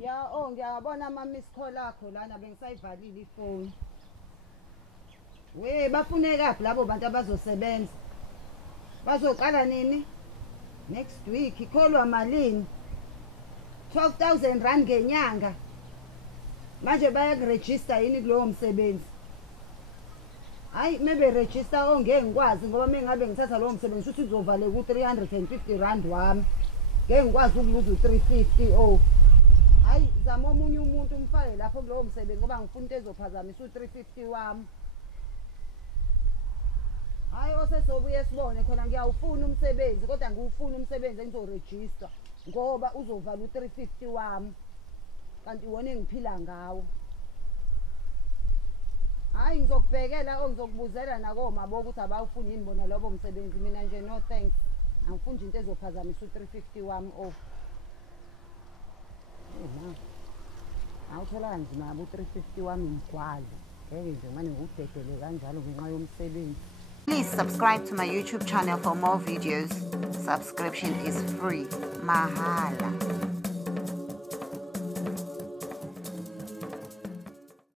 Ya ngiyabona ama-miss call akho lana bengisayivalile ifoni. We bafunekaphi labo bantu abazosebenza? Bazoqala nini? Next week ikholwa malini? 12,000 rand ngenyanga. Manje bayakurejista yini kulowo msebenzi? Hayi maybe register ngeke ngikwazi ngoba mengabe ngithatha lowo msebenzi uthi uzovale ku350 rand wami. Ngeke ngikwazi ukuluza u350 Hayi zama omunye umuntu umfake lapho kulowo msebenzi ngoba ngifuna into ezophazamisa u350 wami. Hayi osesobuye sibone khona ngiyawufuna umsebenzi kodwa ngiwufuna umsebenzi engizorejista ngoba uzovala u350 wami. Kanti wona engiphila ngawo. Hayi ngizokubhekela ngizokubuzela nakomabo ukuthi abawufuni yini bona lobo msebenzi mina nje no thanks. Angifuni into ezophazamisa u350 wami awuthola kanzima u350 wami mgwalo. Ngeke nje manje ngudedele kanjalo ngenxa yomsebenzi. Please subscribe to my YouTube channel for more videos. Subscription is free. Mahala.